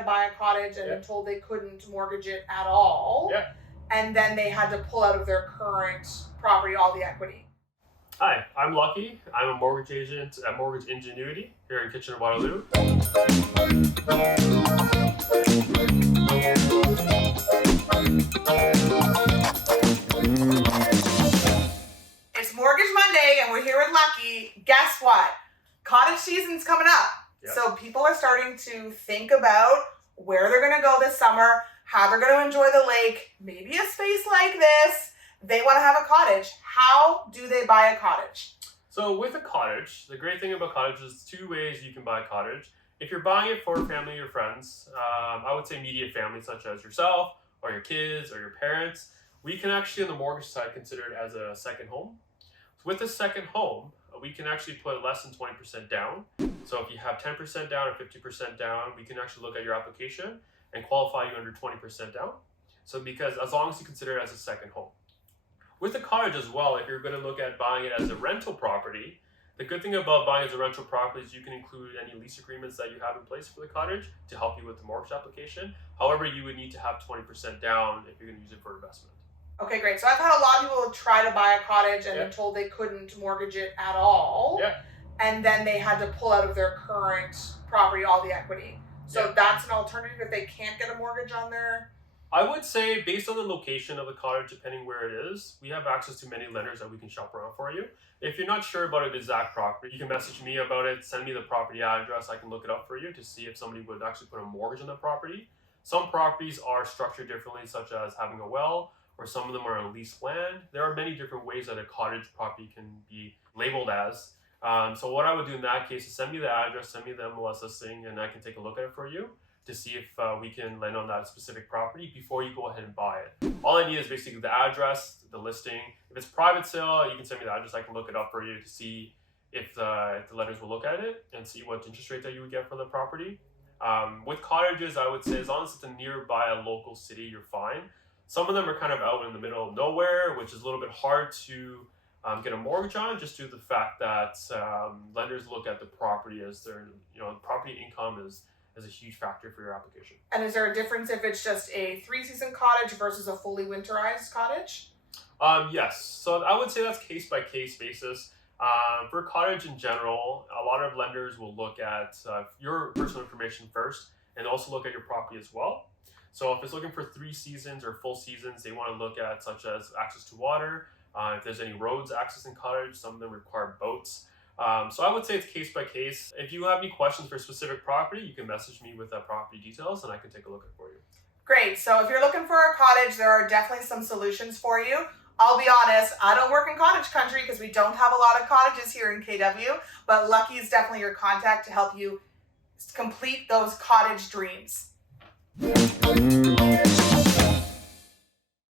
to buy a cottage and Yeah. been told they couldn't mortgage it at all. Yeah. And then they had to pull out of their current property all the equity. Hi, I'm Lucky. I'm a mortgage agent at Mortgage Ingenuity here in Kitchener, Waterloo. It's Mortgage Monday and we're here with Lucky. Guess what? Cottage season's coming up. Yeah. So people are starting to think about where they're going to go this summer, how they're going to enjoy the lake, maybe a space like this. They want to have a cottage. How do they buy a cottage? So with a cottage, the great thing about cottages is two ways you can buy a cottage. If you're buying it for family or friends, I would say immediate family such as yourself or your kids or your parents, we can actually on the mortgage side consider it as a second home. With a second home, we can actually put less than 20% down. So if you have 10% down or 50% down, we can actually look at your application and qualify you under 20% down. So because as long as you consider it as a second home. With a cottage as well, if you're going to look at buying it as a rental property, the good thing about buying as a rental property is you can include any lease agreements that you have in place for the cottage to help you with the mortgage application. However, you would need to have 20% down if you're going to use it for investment. Okay, great. So I've had a lot of people try to buy a cottage and Yeah. been told they couldn't mortgage it at all. Yeah. And then they had to pull out of their current property all the equity. So Yeah. that's an alternative if they can't get a mortgage on their... I would say based on the location of the cottage, depending where it is, we have access to many lenders that we can shop around for you. If you're not sure about an exact property, you can message me about it, send me the property address, I can look it up for you to see if somebody would actually put a mortgage on the property. Some properties are structured differently, such as having a well, or some of them are on leased land. There are many different ways that a cottage property can be labeled as. So what I would do in that case is send me the address, send me the MLS listing, and I can take a look at it for you to see if we can lend on that specific property before you go ahead and buy it. All I need is basically the address, the listing. If it's private sale, you can send me the address. I can look it up for you to see if the lenders will look at it and see what interest rate that you would get for the property. With cottages, I would say as long as it's nearby a local city, you're fine. Some of them are kind of out in the middle of nowhere, which is a little bit hard to get a mortgage on, just due to the fact that lenders look at the property as their, property income is a huge factor for your application. And is there a difference if it's just a 3-season cottage versus a fully winterized cottage? Yes. So I would say that's case by case basis. For a cottage in general, a lot of lenders will look at your personal information first and also look at your property as well. So if it's looking for 3 seasons or full seasons, they want to look at such as access to water, if there's any roads accessing cottage, some of them require boats. So I would say it's case by case. If you have any questions for a specific property, you can message me with property details and I can take a look at it for you. Great. So if you're looking for a cottage, there are definitely some solutions for you. I'll be honest, I don't work in cottage country because we don't have a lot of cottages here in KW, but Lucky is definitely your contact to help you complete those cottage dreams.